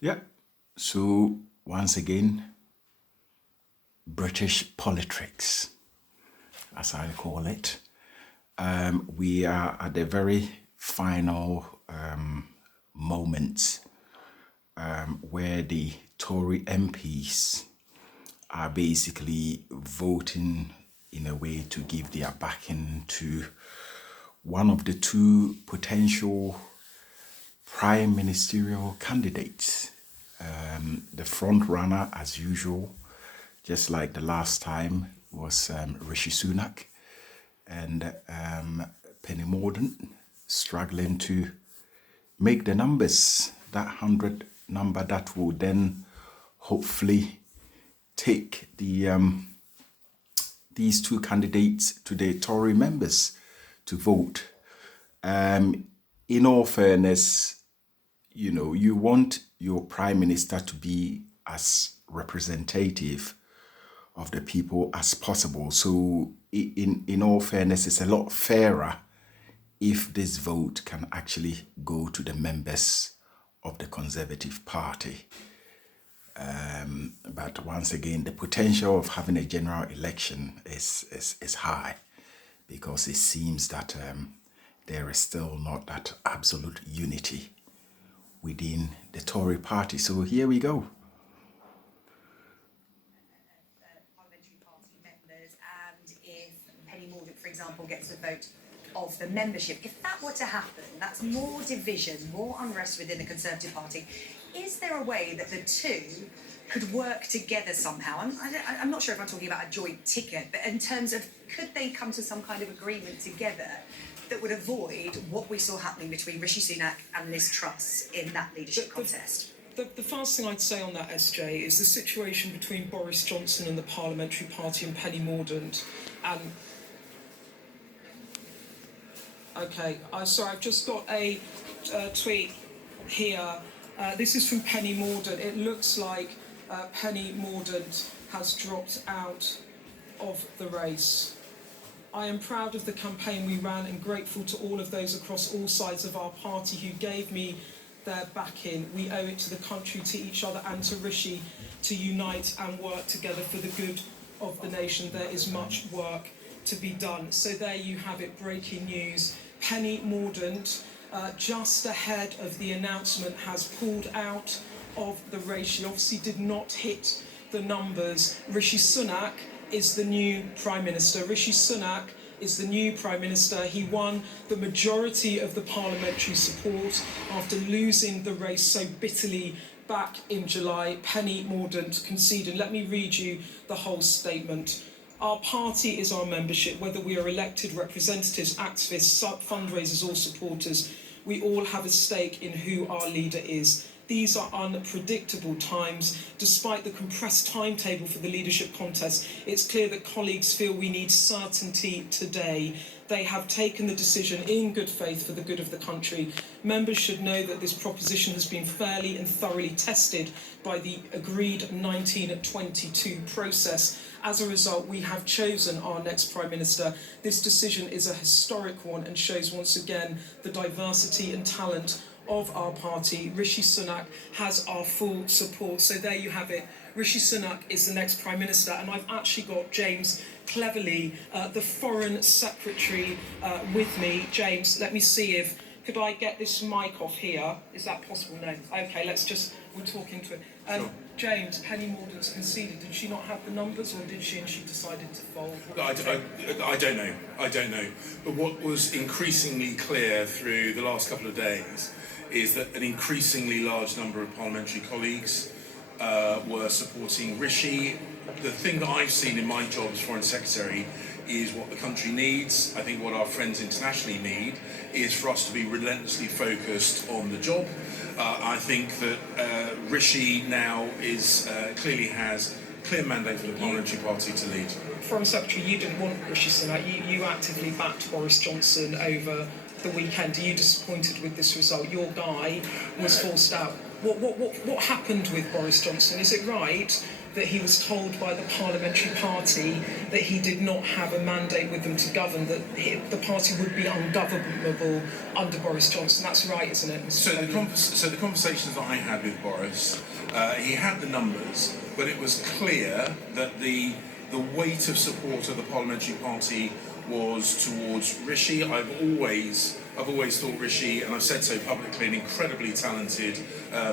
Yeah. So once again, British politics, as I call it. We are at the very final moments where the Tory MPs are basically voting in a way to give their backing to one of the two potential prime ministerial candidates. The front runner, as usual, just like the last time, was Rishi Sunak, and Penny Mordaunt struggling to make the numbers, that 100 number that will then hopefully take these two candidates to the Tory members to vote. In all fairness, you want your prime minister to be as representative of the people as possible. So in all fairness, it's a lot fairer if this vote can actually go to the members of the Conservative Party. But once again, the potential of having a general election is high, because it seems that there is still not that absolute unity within the Tory party. So here we go. Parliamentary party members, and if Penny Mordaunt, for example, gets the vote of the membership, if that were to happen, that's more division, more unrest within the Conservative Party. Is there a way that the two could work together somehow? I'm not sure if I'm talking about a joint ticket, but in terms of, could they come to some kind of agreement together that would avoid what we saw happening between Rishi Sunak and Liz Truss in that leadership contest? The first thing I'd say on that, SJ, is the situation between Boris Johnson and the Parliamentary Party and Penny Mordaunt. Okay, sorry, I've just got a tweet here. This is from Penny Mordaunt. It looks like Penny Mordaunt has dropped out of the race. I am proud of the campaign we ran and grateful to all of those across all sides of our party who gave me their backing. We owe it to the country, to each other and to Rishi to unite and work together for the good of the nation. There is much work to be done. So there you have it, breaking news. Penny Mordaunt, just ahead of the announcement, has pulled out of the race. She obviously did not hit the numbers. Rishi Sunak is the new Prime Minister. Rishi Sunak is the new Prime Minister. He won the majority of the parliamentary support after losing the race so bitterly back in July. Penny Mordaunt conceded. Let me read you the whole statement. Our party is our membership, whether we are elected representatives, activists, fundraisers or supporters. We all have a stake in who our leader is. These are unpredictable times. Despite the compressed timetable for the leadership contest, it's clear that colleagues feel we need certainty today. They have taken the decision in good faith for the good of the country. Members should know that this proposition has been fairly and thoroughly tested by the agreed 1922 process. As a result, we have chosen our next Prime Minister. This decision is a historic one and shows once again the diversity and talent of our party. Rishi Sunak has our full support. So there you have it. Rishi Sunak is the next Prime Minister, and I've actually got James Cleverly, the Foreign Secretary, with me. James, let me see if, could I get this mic off here? Is that possible? No. Okay, we'll talk into it. Sure. James, Penny Mordaunt's conceded. Did she not have the numbers, or did she, and she decided to fold? I don't know. But what was increasingly clear through the last couple of days is that an increasingly large number of parliamentary colleagues were supporting Rishi. The thing that I've seen in my job as Foreign Secretary is what the country needs. I think what our friends internationally need is for us to be relentlessly focused on the job. I think that Rishi now clearly has a clear mandate for the parliamentary party to lead. Foreign Secretary, you didn't want Rishi Sunak. You actively backed Boris Johnson over the weekend. Are you disappointed with this result? Your guy was forced out. What happened with Boris Johnson? Is it right that he was told by the parliamentary party that he did not have a mandate with them to govern, that the party would be ungovernable under Boris Johnson. That's right, isn't it, Mr. So the conversations that I had with Boris, he had the numbers, but it was clear that the weight of support of the parliamentary party was towards Rishi. I've always thought Rishi, and I've said so publicly, an incredibly talented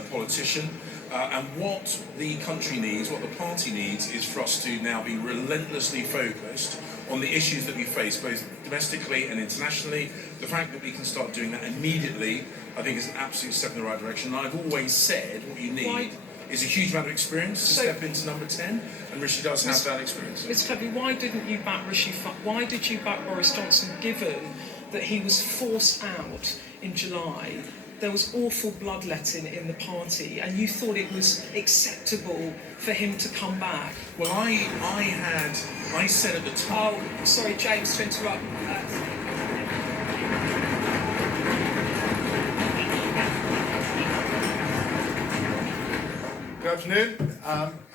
politician. And what the country needs, what the party needs, is for us to now be relentlessly focused on the issues that we face, both domestically and internationally. The fact that we can start doing that immediately, I think, is an absolute step in the right direction. And I've always said what you need is a huge amount of experience to step into number 10, and Rishi does have that experience. Ms. Cleverly, why didn't you back why did you back Boris Johnson, given that he was forced out in July? There was awful bloodletting in the party, and you thought it was acceptable for him to come back. Well, I said at the time... Oh, sorry, James, to interrupt. Good afternoon.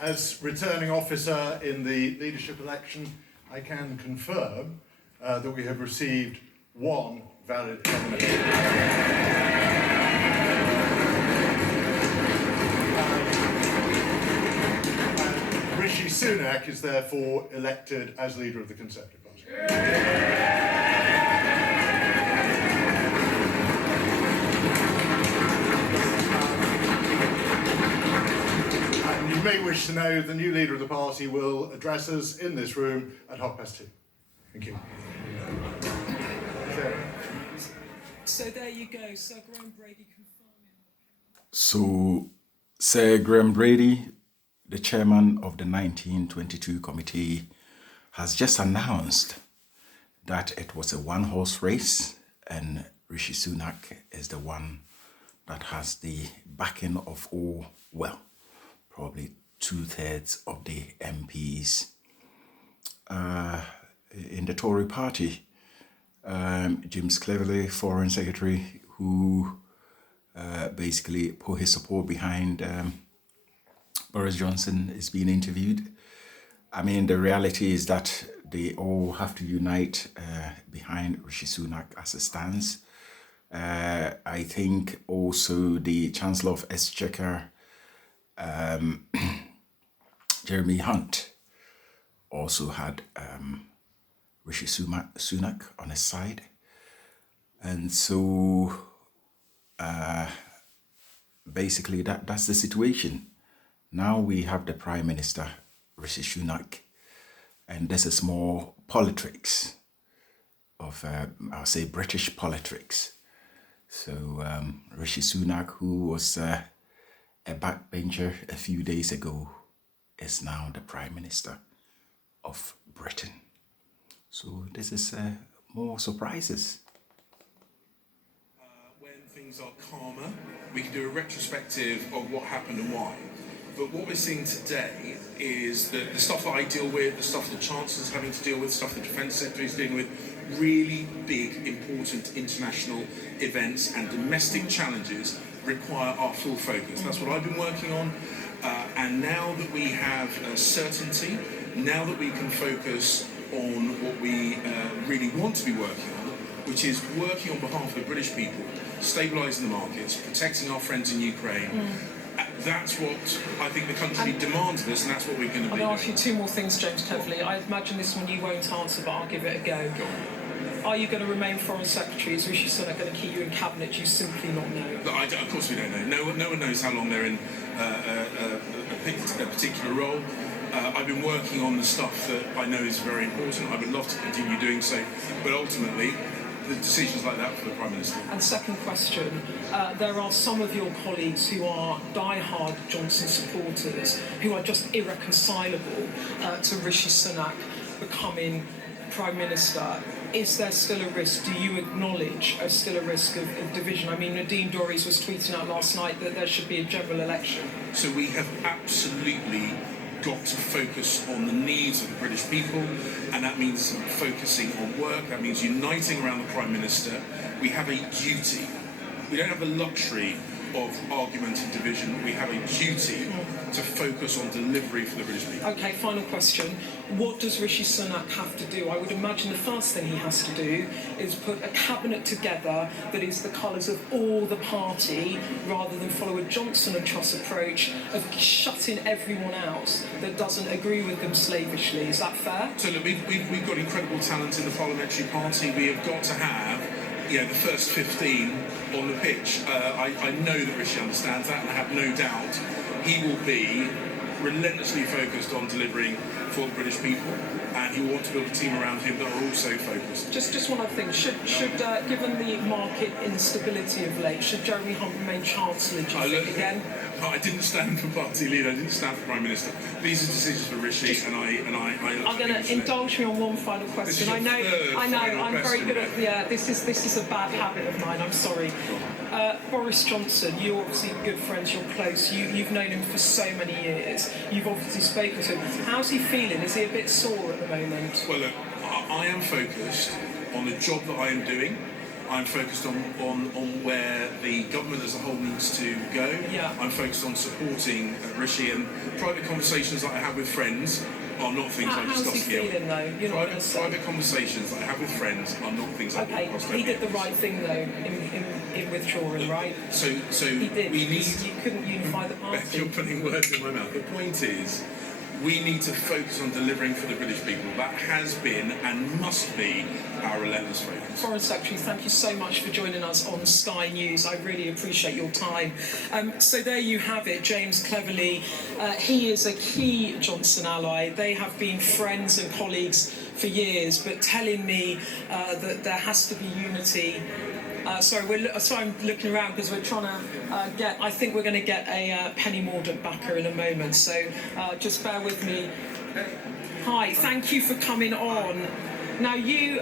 As returning officer in the leadership election, I can confirm that we have received one valid nomination. Rishi Sunak is therefore elected as leader of the Conservative Party. And you may wish to know the new leader of the party will address us in this room at 2:30. Thank you. So there you go, Sir Graham Brady confirming. So, Sir Graham Brady, the chairman of the 1922 committee, has just announced that it was a one-horse race and Rishi Sunak is the one that has the backing of all, well, probably 2/3 of the MPs in the Tory party. James Cleverly, Foreign Secretary, who basically put his support behind Boris Johnson, is being interviewed. I mean, the reality is that they all have to unite behind Rishi Sunak as it stands. I think also the Chancellor of Exchequer, Jeremy Hunt, also had Rishi Sunak on his side. And so basically that's the situation. Now we have the Prime Minister, Rishi Sunak, and this is more politics of, I'll say, British politics. So Rishi Sunak, who was a backbencher a few days ago, is now the Prime Minister of Britain. So this is more surprises. When things are calmer, we can do a retrospective of what happened and why. But what we're seeing today is that the stuff that I deal with, the stuff the Chancellor's having to deal with, the stuff the Defence Secretary is dealing with, really big, important international events and domestic challenges require our full focus. That's what I've been working on. And now that we have certainty, now that we can focus on what we really want to be working on, which is working on behalf of the British people, stabilising the markets, protecting our friends in Ukraine. That's what I think the country demands of us, and that's what we're going to be doing. I'll ask you two more things, James Cleverly. I imagine this one you won't answer, but I'll give it a go. Are you going to remain Foreign Secretary? Is Rishi Sunak going to keep you in Cabinet? You simply not know. Of course we don't know. No one knows how long they're in a particular role. I've been working on the stuff that I know is very important. I would love to continue doing so, but ultimately the decisions like that for the Prime Minister. And second question, there are some of your colleagues who are die-hard Johnson supporters who are just irreconcilable to Rishi Sunak becoming Prime Minister. Is there still a risk? Do you acknowledge there's still a risk of division? I mean, Nadine Dorries was tweeting out last night that there should be a general election. So we have absolutely got to focus on the needs of the British people, and that means focusing on work, that means uniting around the Prime Minister. We have a duty. We don't have the luxury of argument and division. We have a duty to focus on delivery for the British people. Okay, final question. What does Rishi Sunak have to do? I would imagine the first thing he has to do is put a cabinet together that is the colours of all the party, rather than follow a Johnson and Truss approach of shutting everyone else that doesn't agree with them slavishly. Is that fair? So look, we've got incredible talent in the parliamentary party. We have got to have, the first 15 on the pitch. I know that Rishi understands that, and I have no doubt he will be relentlessly focused on delivering for the British people, and he will want to build a team around him that are also focused. Just one other thing. Should given the market instability of late, should Jeremy Hunt remain Chancellor, do you think, again? I didn't stand for party leader. I didn't stand for Prime Minister. These are decisions for Rishi, and I. I'm going to indulge me on one final question. I know. I'm very good at. Yeah, this is a bad habit of mine. I'm sorry. Boris Johnson, you're obviously good friends. You're close. You've known him for so many years. You've obviously spoken to him. How's he feeling? Is he a bit sore at the moment? Well, look, I am focused on the job that I am doing. I'm focused on where the government as a whole needs to go. Yeah. I'm focused on supporting Rishi, and private conversations that I have with friends are not things I discuss here. How's he feeling though? You're not Private conversations that I have with friends are not things I discuss here. He did the right thing though in withdrawing, right? So he did. We need. You couldn't unify the party. Beth, you're putting words in my mouth. The point is, we need to focus on delivering for the British people. That has been and must be our relentless focus. Foreign Secretary, thank you so much for joining us on Sky News. I really appreciate your time. So there you have it, James Cleverly. He is a key Johnson ally. They have been friends and colleagues for years, but telling me that there has to be unity. Sorry, I'm looking around because we're trying to I think we're going to get a Penny Mordaunt backer in a moment, so just bear with me. Hi, thank you for coming on. Now, you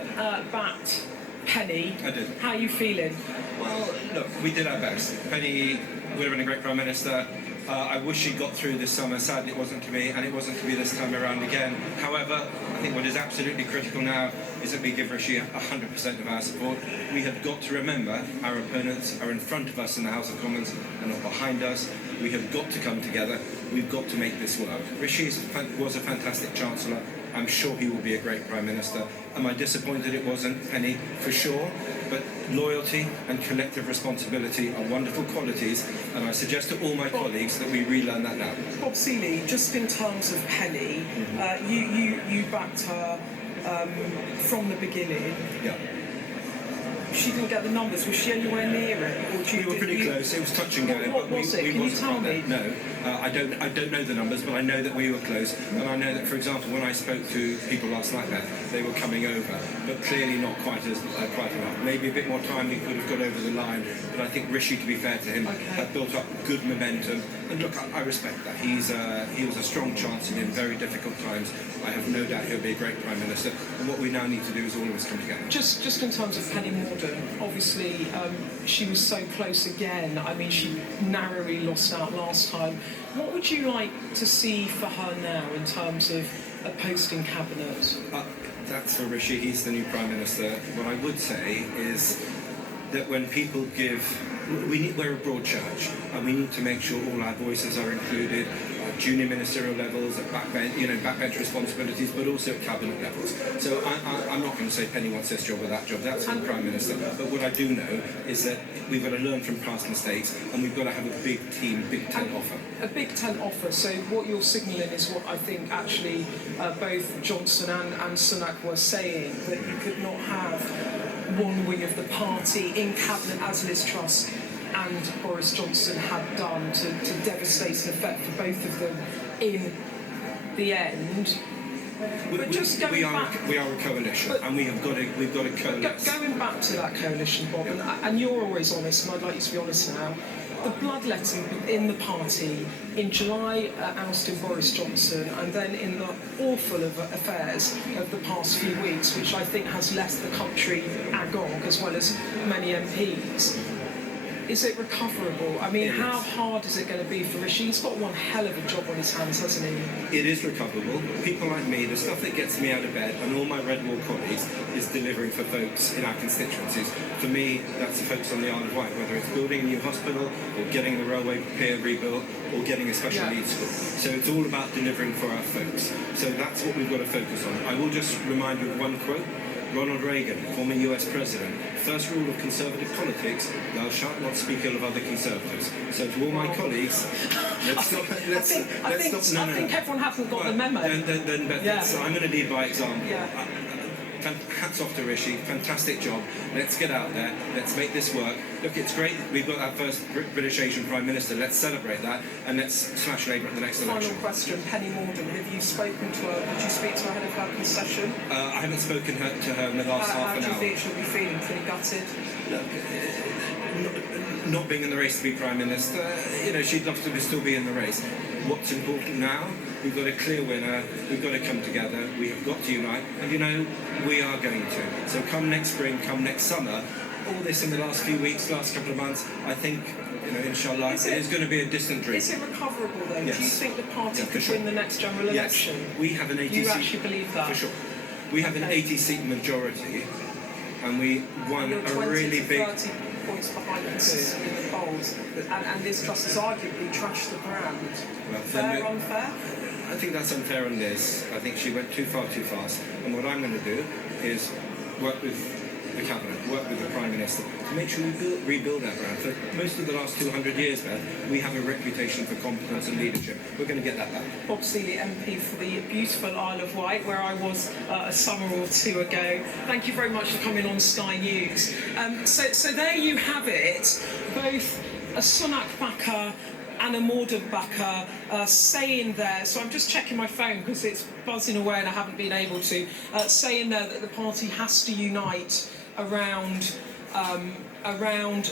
backed Penny. I did. How are you feeling? Well, look, we did our best. Penny would have been a great Prime Minister. I wish she got through this summer. Sadly, it wasn't to be, and it wasn't to be this time around again. However, I think what is absolutely critical now is that we give Rishi 100% of our support. We have got to remember our opponents are in front of us in the House of Commons and not behind us. We have got to come together. We've got to make this work. Rishi was a fantastic Chancellor. I'm sure he will be a great Prime Minister. Am I disappointed it wasn't Penny? For sure. But loyalty and collective responsibility are wonderful qualities, and I suggest to all my colleagues that we relearn that now. Bob Seeley, just in terms of Penny, you backed her from the beginning. Yeah. She didn't get the numbers. Was she anywhere near it? Or We were pretty close. It was touch and go. What was it? Can you tell me? No, I don't know the numbers, but I know that we were close, and I know that, for example, when I spoke to people last night, they were coming over, but clearly not quite enough. Maybe a bit more time, he could have got over the line. But I think Rishi, to be fair to him, had built up good momentum. And look, I respect that. He was a strong chancellor in very difficult times. I have no doubt he'll be a great Prime Minister. And what we now need to do is all of us come together. Just in terms of Penny Mordaunt, obviously she was so close again. I mean, she narrowly lost out last time. What would you like to see for her now in terms of a post in cabinet? That's for Rishi. He's the new Prime Minister. What I would say is that when people we're a broad church, and we need to make sure all our voices are included, at junior ministerial levels, at backbench responsibilities, but also at cabinet levels. So I'm not going to say Penny wants this job or that job. That's for the Prime Minister. But what I do know is that we've got to learn from past mistakes, and we've got to have a big team, Big Tent offer. A Big Tent offer. So what you're signalling is what I think actually both Johnson and Sunak were saying, that you could not have one wing of the party in cabinet, as Liz Truss and Boris Johnson had done, to devastating effect for both of them in the end. But just going back, we are a coalition, and we've got to coalesce. Going back to that coalition, Bob, and you're always honest, and I'd like you to be honest now. The bloodletting in the party in July, ousting Boris Johnson, and then in the awful of affairs of the past few weeks, which I think has left the country agog, as well as many MPs. Is it recoverable? I mean, how hard is it going to be for Rishi? He's got one hell of a job on his hands, hasn't he? It is recoverable. People like me, the stuff that gets me out of bed, and all my Red Wall colleagues, is delivering for folks in our constituencies. For me, that's the folks on the Isle of Wight, whether it's building a new hospital, or getting the railway pier rebuilt, or getting a special needs school. So it's all about delivering for our folks. So that's what we've got to focus on. I will just remind you of one quote. Ronald Reagan, former US President, first rule of Conservative politics, thou shalt not speak ill of other Conservatives. So to all my colleagues, I think everyone hasn't got the memo. Then Beth, so I'm going to lead by example. Yeah. Hats off to Rishi, fantastic job. Let's get out there, let's make this work. Look, it's great that we've got our first British Asian Prime Minister, let's celebrate that, and let's smash Labour at the next election. Final question, Penny Mordaunt, have you spoken to her? Did you speak to her ahead of her concession? I haven't spoken to her in the last half an hour. How do you think she'll be feeling? Pretty gutted? Look, not being in the race to be Prime Minister, she'd love to still be in the race. What's important now? We've got a clear winner, we've got to come together, we have got to unite, and we are going to. So come next spring, come next summer, all this in the last few weeks, last couple of months, I think, inshallah, it's going to be a distant dream. Is it recoverable though? Yes. Do you think the party could win the next general election? Yes. We have an 80 Do you actually believe that? For sure. We have an 80-seat majority, and we won a really big... 30 points behind us in the polls, and this trust has arguably trashed the brand. Well, Fair or unfair? I think that's unfair on this. I think she went too far too fast. And what I'm going to do is work with the Cabinet, work with the Prime Minister to make sure we rebuild that brand. For most of the last 200 years, Beth, we have a reputation for competence and leadership. We're going to get that back. Bob Seeley, MP for the beautiful Isle of Wight, where I was a summer or two ago. Thank you very much for coming on Sky News. So there you have it, both a Sunak backer and a Mordaunt backer saying there, so I'm just checking my phone because it's buzzing away and I haven't been able to, saying there that the party has to unite around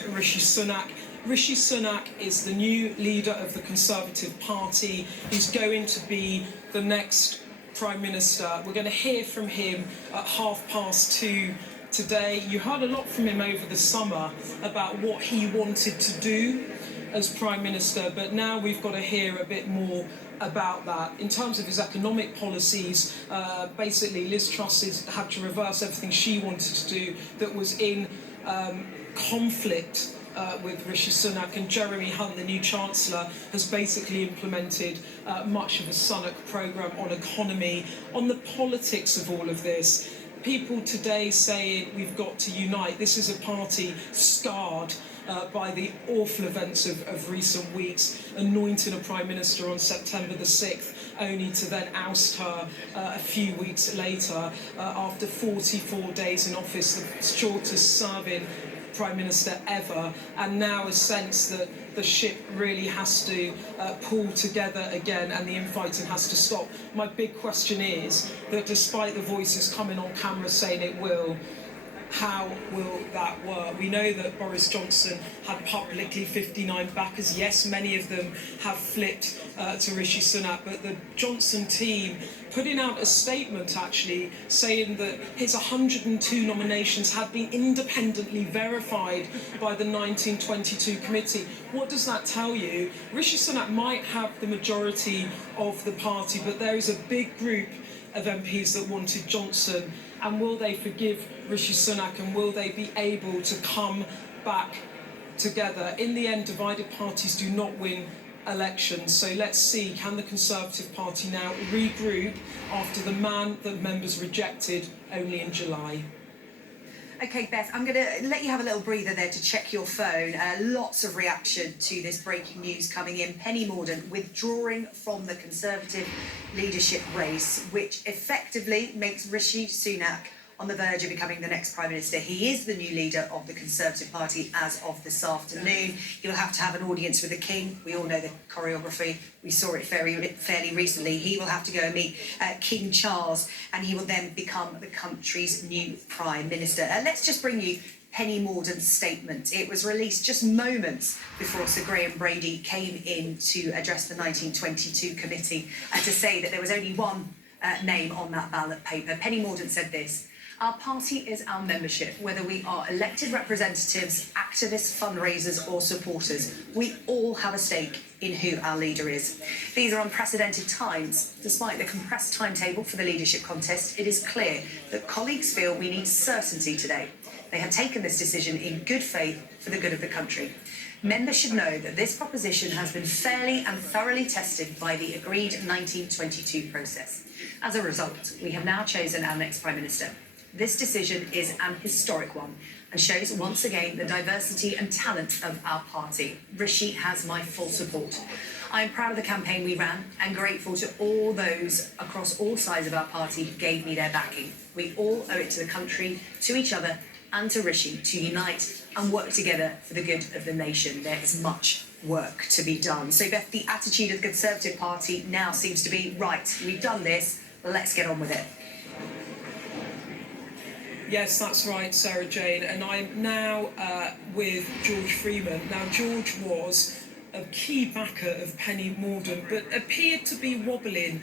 Rishi Sunak. Rishi Sunak is the new leader of the Conservative Party. He's going to be the next Prime Minister. We're going to hear from him at 2:30 today. You heard a lot from him over the summer about what he wanted to do as Prime Minister, but now we've got to hear a bit more about that. In terms of his economic policies, basically Liz Truss has had to reverse everything she wanted to do that was in conflict with Rishi Sunak, and Jeremy Hunt, the new Chancellor, has basically implemented much of a Sunak programme on economy, on the politics of all of this. People today saying we've got to unite. This is a party scarred by the awful events of recent weeks, anointing a Prime Minister on September the 6th, only to then oust her a few weeks later after 44 days in office, the shortest serving Prime Minister ever, and now a sense that the ship really has to pull together again and the infighting has to stop. My big question is that despite the voices coming on camera saying it will, how will that work? We know that Boris Johnson had publicly 59 backers. Yes, many of them have flipped to Rishi Sunak, but the Johnson team putting out a statement actually saying that his 102 nominations had been independently verified by the 1922 committee. What does that tell you? Rishi Sunak might have the majority of the party, but there is a big group of MPs that wanted Johnson. And will they forgive Rishi Sunak, and will they be able to come back together? In the end, divided parties do not win elections. So let's see, can the Conservative Party now regroup after the man that members rejected only in July? OK, Beth, I'm going to let you have a little breather there to check your phone. Lots of reaction to this breaking news coming in. Penny Mordaunt withdrawing from the Conservative leadership race, which effectively makes Rishi Sunak on the verge of becoming the next Prime Minister. He is the new leader of the Conservative Party as of this afternoon. He'll have to have an audience with the King. We all know the choreography. We saw it fairly recently. He will have to go and meet King Charles, and he will then become the country's new Prime Minister. Let's just bring you Penny Mordaunt's statement. It was released just moments before Sir Graham Brady came in to address the 1922 committee and to say that there was only one name on that ballot paper. Penny Mordaunt said this: Our party is our membership, whether we are elected representatives, activists, fundraisers or supporters. We all have a stake in who our leader is. These are unprecedented times. Despite the compressed timetable for the leadership contest, it is clear that colleagues feel we need certainty today. They have taken this decision in good faith for the good of the country. Members should know that this proposition has been fairly and thoroughly tested by the agreed 1922 process. As a result, we have now chosen our next Prime Minister. This decision is an historic one and shows once again the diversity and talent of our party. Rishi has my full support. I am proud of the campaign we ran and grateful to all those across all sides of our party who gave me their backing. We all owe it to the country, to each other and to Rishi to unite and work together for the good of the nation. There is much work to be done. So Beth, the attitude of the Conservative Party now seems to be, right, we've done this, let's get on with it. Yes, that's right, Sarah Jane. And I'm now with George Freeman. Now, George was a key backer of Penny Mordaunt, but appeared to be wobbling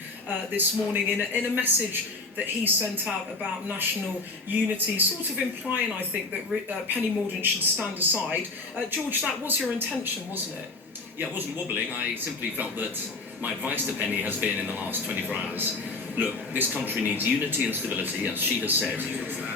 this morning in a message that he sent out about national unity, sort of implying, I think, that Penny Mordaunt should stand aside. George, that was your intention, wasn't it? Yeah, I wasn't wobbling. I simply felt that my advice to Penny has been in the last 24 hours, look, this country needs unity and stability, as she has said,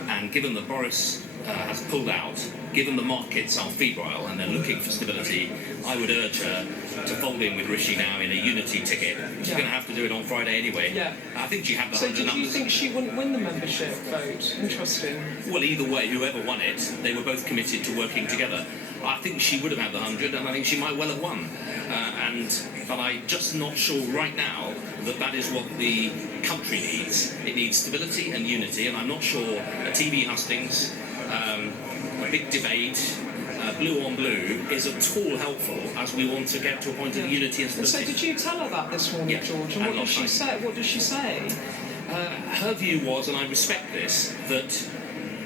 and given that Boris has pulled out, given the markets are febrile and they're looking for stability, I would urge her to fold in with Rishi now in a unity ticket. She's going to have to do it on Friday anyway. Yeah. I think she had the So 100 did you numbers. think she wouldn't win the membership vote? Interesting. Well, either way, whoever won it, they were both committed to working together. I think she would have had the 100, and I think she might well have won. But I'm just not sure right now that that is what the country needs. It needs stability and unity, and I'm not sure a TV hustings, a big debate, blue on blue, is at all helpful as we want to get to a point of unity and And so stability. did you tell her that this morning, Yeah, George? And and what did last she night. say? What did she say? Her view was, and I respect this, that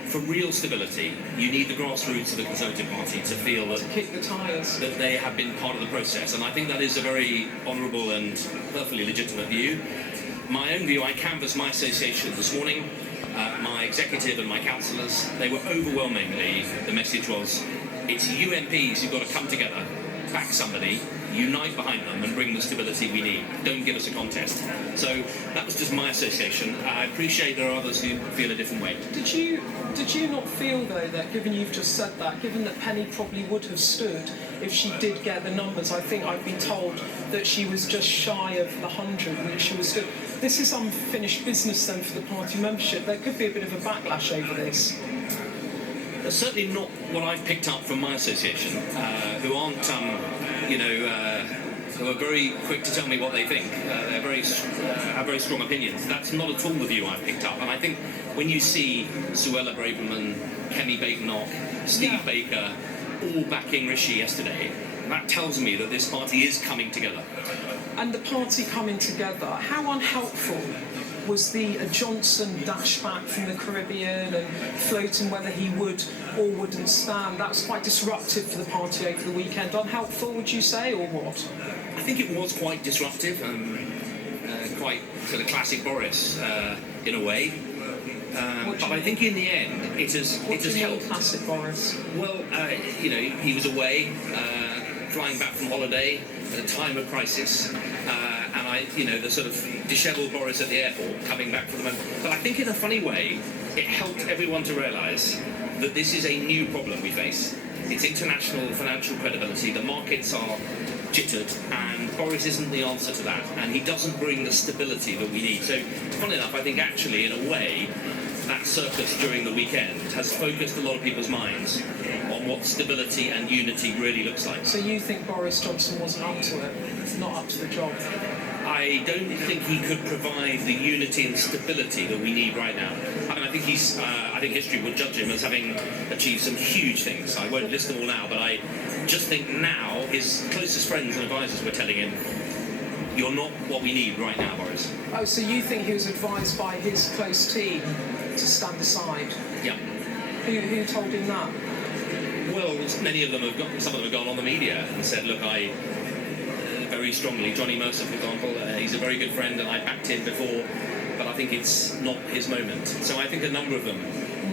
for real stability, you need the grassroots of the Conservative Party to feel that Kick the tyres. that they have been part of the process, and I think that is a very honourable and perfectly legitimate view. My own view, I canvassed my association this morning, my executive and my councillors. They were overwhelmingly, the message was, it's you MPs who've got to come together, back somebody, unite behind them and bring the stability we need. Don't give us a contest. So that was just my association. I appreciate there are others who feel a different way. Did you not feel, though, that given you've just said that, given that Penny probably would have stood if she did get the numbers, I think I've been told that she was just shy of the 100, which she was stood. This is unfinished business then for the party membership. There could be a bit of a backlash over this. That's certainly not what I've picked up from my association, who aren't, who are very quick to tell me what they think. They're have very strong opinions. That's not at all the view I've picked up. And I think when you see Suella Braverman, Kemi Badenoch, Steve Baker, all backing Rishi yesterday, that tells me that this party is coming together. And the party coming together, how unhelpful was the Johnson dash back from the Caribbean and floating whether he would or wouldn't stand? That was quite disruptive for the party over the weekend. Unhelpful, would you say, or what? I think it was quite disruptive and quite sort of classic Boris in a way. But I think in the end it has helped. Classic Boris. Well, he was away, flying back from holiday at a time of crisis, and the sort of dishevelled Boris at the airport coming back for the moment. But I think in a funny way, it helped everyone to realise that this is a new problem we face. It's international financial credibility. The markets are jittered, and Boris isn't the answer to that, and he doesn't bring the stability that we need. So, funny enough, I think actually, in a way, that circus during the weekend has focused a lot of people's minds on what stability and unity really looks like. So you think Boris Johnson wasn't up to it, not up to the job? I don't think he could provide the unity and stability that we need right now. I mean, I think I think history would judge him as having achieved some huge things. I won't list them all now, but I just think now his closest friends and advisors were telling him, you're not what we need right now, Boris. Oh, so you think he was advised by his close team to stand aside? Yeah. Who told him that? Well, many of them some of them have gone on the media and said, look, I very strongly, Johnny Mercer, for example, he's a very good friend and I backed him before, but I think it's not his moment. So I think a number of them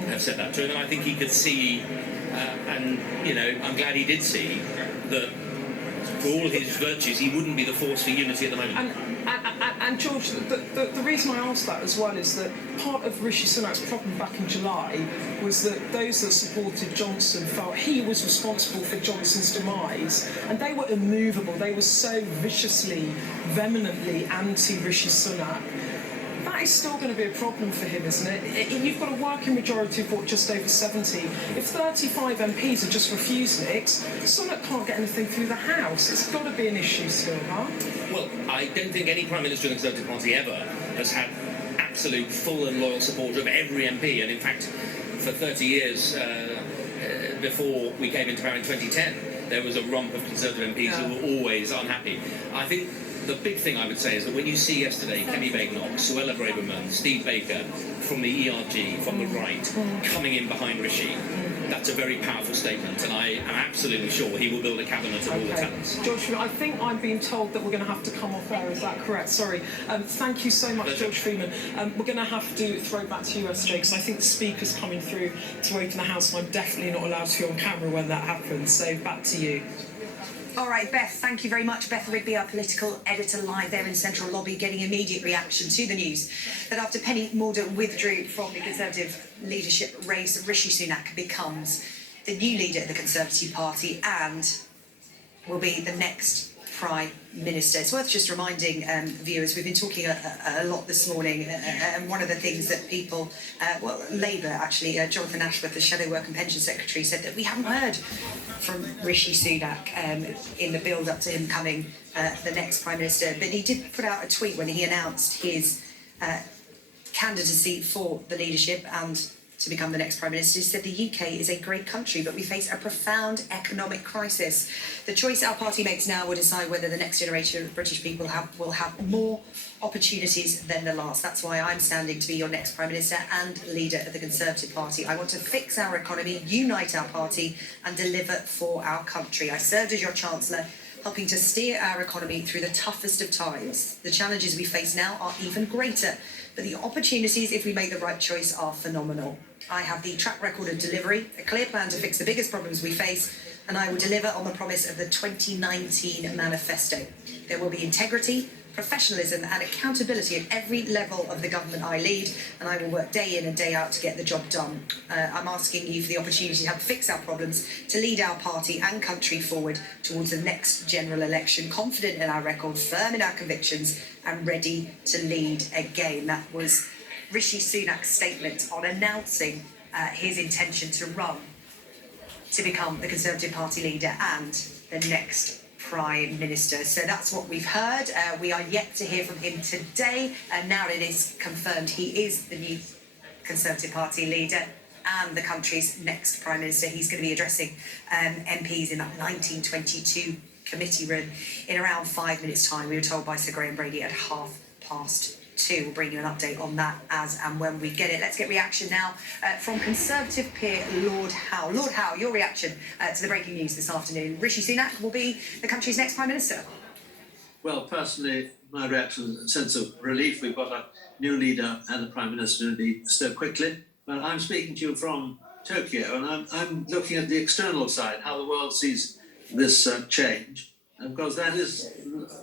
have said that to him, and I think he could see, and I'm glad he did see that for all of his virtues, he wouldn't be the force for unity at the moment. And George, the reason I asked that as well is that part of Rishi Sunak's problem back in July was that those that supported Johnson felt he was responsible for Johnson's demise, and they were immovable. They were so viciously, vehemently anti-Rishi Sunak. That is still going to be a problem for him, isn't it? You've got a working majority of just over 70. If 35 MPs are just refusing it, Sunak can't get anything through the House. It's got to be an issue still, huh? Well, I don't think any Prime Minister in the Conservative Party ever has had absolute full and loyal support of every MP, and in fact, for 30 years before we came into power in 2010, there was a rump of Conservative MPs who were always unhappy. I think the big thing I would say is that when you see yesterday Kemi Badenoch, Suella Braverman, Steve Baker from the ERG, from the right, coming in behind Rishi, that's a very powerful statement, and I am absolutely sure he will build a cabinet of all the talents. George, I think I'm being told that we're going to have to come off there. Is that correct? Sorry. Thank you so much, George Freeman. We're going to have to throw back to you, SJ, because I think the speaker's coming through to open the House, and I'm definitely not allowed to be on camera when that happens. So back to you. All right, Beth, thank you very much. Beth Rigby, our political editor, live there in Central Lobby, getting immediate reaction to the news that after Penny Mordaunt withdrew from the Conservative leadership race, Rishi Sunak becomes the new leader of the Conservative Party and will be the next Prime Minister. It's worth just reminding viewers, we've been talking a lot this morning, and one of the things that people, Labour actually, Jonathan Ashworth, the Shadow Work and Pension Secretary, said that we haven't heard from Rishi Sunak in the build-up to him coming the next Prime Minister. But he did put out a tweet when he announced his candidacy for the leadership and to become the next Prime Minister. He said the UK is a great country, but we face a profound economic crisis. The choice our party makes now will decide whether the next generation of British people will have more opportunities than the last. That's why I'm standing to be your next Prime Minister and leader of the Conservative Party. I want to fix our economy, unite our party and deliver for our country. I served as your Chancellor, helping to steer our economy through the toughest of times. The challenges we face now are even greater, but the opportunities, if we make the right choice, are phenomenal. I have the track record of delivery, a clear plan to fix the biggest problems we face, and I will deliver on the promise of the 2019 manifesto. There will be integrity, professionalism and accountability at every level of the government I lead, and I will work day in and day out to get the job done. I'm asking you for the opportunity to help fix our problems, to lead our party and country forward towards the next general election, confident in our record, firm in our convictions and ready to lead again. That was Rishi Sunak's statement on announcing his intention to run to become the Conservative Party leader and the next Prime Minister. So that's what we've heard. We are yet to hear from him today, and now it is confirmed he is the new Conservative Party leader and the country's next Prime Minister. He's going to be addressing MPs in that 1922 committee room in around 5 minutes' time. We were told by Sir Graham Brady at 2:30. We'll bring you an update on that as and when we get it. Let's get reaction now from Conservative peer Lord Howe. Lord Howe, your reaction to the breaking news this afternoon. Rishi Sunak will be the country's next Prime Minister. Well, personally, my reaction is a sense of relief. We've got a new leader and a Prime Minister indeed so quickly. But I'm speaking to you from Tokyo, and I'm looking at the external side, how the world sees this change. And because that is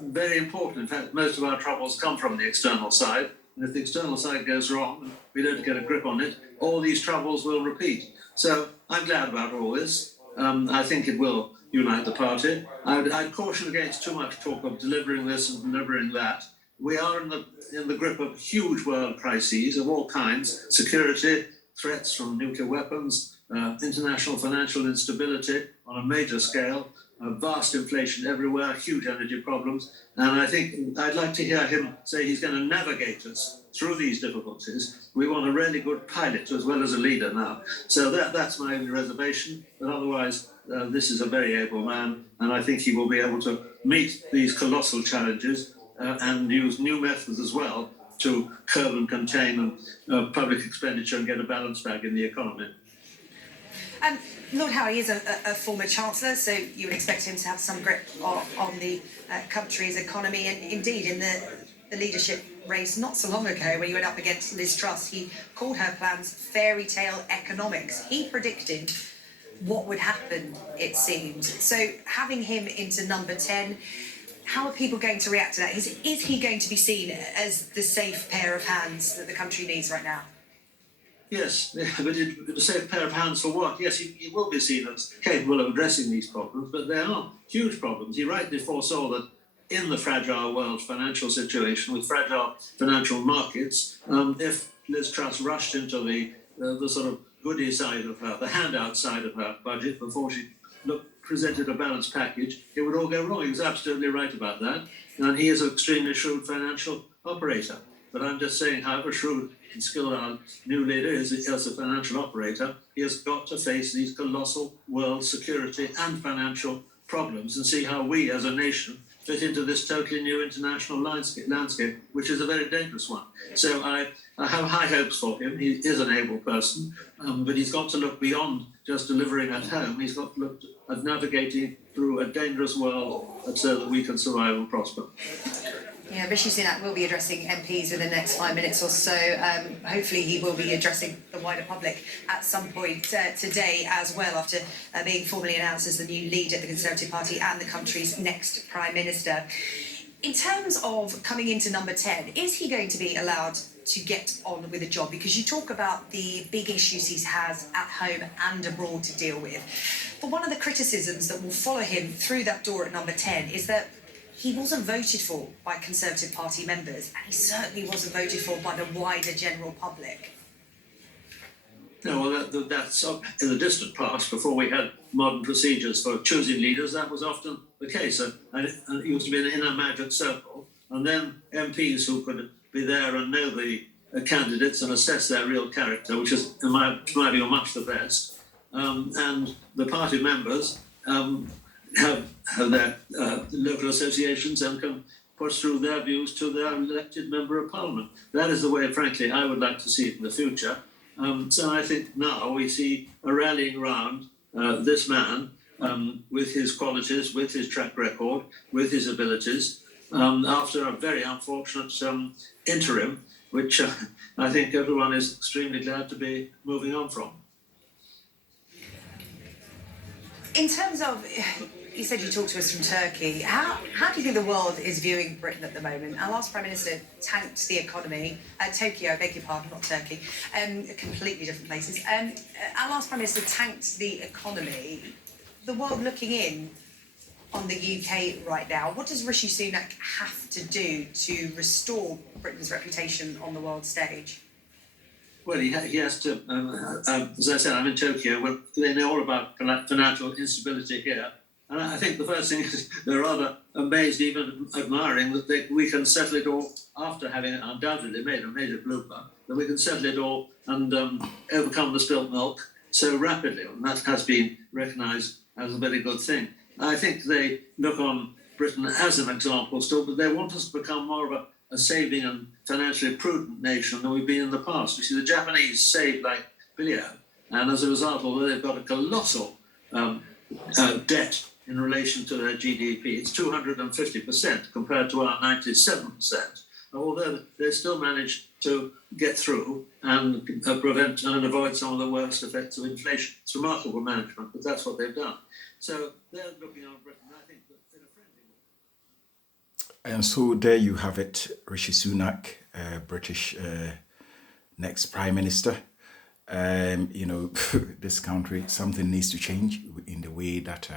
very important. In fact, most of our troubles come from the external side. And if the external side goes wrong, and we don't get a grip on it, all these troubles will repeat. So I'm glad about all this. I think it will unite the party. I'd caution against too much talk of delivering this and delivering that. We are in the grip of huge world crises of all kinds: security, threats from nuclear weapons, international financial instability on a major scale, vast inflation everywhere, huge energy problems. And I think I'd like to hear him say he's going to navigate us through these difficulties. We want a really good pilot as well as a leader now. So that's my only reservation. But otherwise, this is a very able man, and I think he will be able to meet these colossal challenges and use new methods as well to curb and contain public expenditure and get a balance back in the economy. Lord Howe, he is a former Chancellor, so you would expect him to have some grip on the country's economy. And indeed, in the the leadership race not so long ago when he went up against Liz Truss. He called her plans fairy tale economics. He predicted what would happen, it seemed. So having him into number 10, how are people going to react to that? Is he going to be seen as the safe pair of hands that the country needs right now? Yes, but a safe pair of hands for what? Yes, he will be seen as capable of addressing these problems, but they are huge problems. He rightly foresaw that in the fragile world financial situation, with fragile financial markets, if Liz Truss rushed into the sort of goodie side of her, the handout side of her budget before she presented a balanced package, it would all go wrong. He was absolutely right about that. And he is an extremely shrewd financial operator. But I'm just saying, however shrewd and skilled our new leader is as a financial operator, he has got to face these colossal world security and financial problems and see how we as a nation fit into this totally new international landscape, which is a very dangerous one. So I have high hopes for him. He is an able person, but he's got to look beyond just delivering at home. He's got to look at navigating through a dangerous world so that we can survive and prosper. Yeah, Rishi Sunak will be addressing MPs in the next 5 minutes or so. Hopefully he will be addressing the wider public at some point today as well, after being formally announced as the new leader of the Conservative Party and the country's next Prime Minister. In terms of coming into number 10, is he going to be allowed to get on with a job? Because you talk about the big issues he has at home and abroad to deal with. But one of the criticisms that will follow him through that door at number 10 is that he wasn't voted for by Conservative Party members, and he certainly wasn't voted for by the wider general public. No, well, that's in the distant past, before we had modern procedures for choosing leaders, that was often the case. And it used to be an inner magic circle, and then MPs who could be there and know the candidates and assess their real character, which is, in my view, much the best. And the party members have their local associations and can push through their views to their elected member of parliament. That is the way, frankly, I would like to see it in the future. So I think now we see a rallying round this man with his qualities, with his track record, with his abilities, after a very unfortunate interim, which I think everyone is extremely glad to be moving on from. In terms of, you said you talked to us from Turkey. How do you think the world is viewing Britain at the moment? Our last Prime Minister tanked the economy. Tokyo, I beg your pardon, not Turkey. Completely different places. Our last Prime Minister tanked the economy. The world looking in on the UK right now. What does Rishi Sunak have to do to restore Britain's reputation on the world stage? Well, he has to, as I said, I'm in Tokyo, where they know all about financial instability here. And I think the first thing is they're rather amazed, even admiring, that we can settle it all after having undoubtedly made a major blooper, that we can settle it all and overcome the spilt milk so rapidly. And that has been recognised as a very good thing. I think they look on Britain as an example still, but they want us to become more of a saving and financially prudent nation than we've been in the past. You see, the Japanese save like billion, and as a result, although they've got a colossal debt in relation to their GDP, it's 250% compared to our 97%. Although they still manage to get through and prevent and avoid some of the worst effects of inflation. It's remarkable management, but that's what they've done. So they're looking on Britain, I think, in a friendly way. And so there you have it, Rishi Sunak, British next Prime Minister. This country, something needs to change in the way that,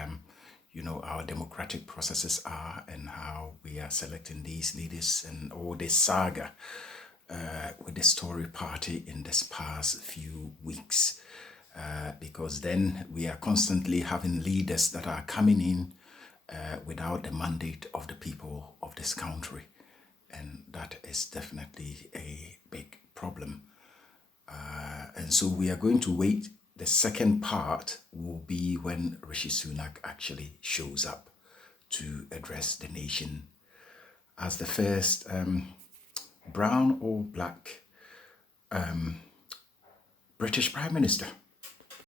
our democratic processes are and how we are selecting these leaders and all this saga with the Tory party in this past few weeks. Because then we are constantly having leaders that are coming in without the mandate of the people of this country. And that is definitely a big problem. And so we are going to wait. The second part will be when Rishi Sunak actually shows up to address the nation as the first brown or black British Prime Minister.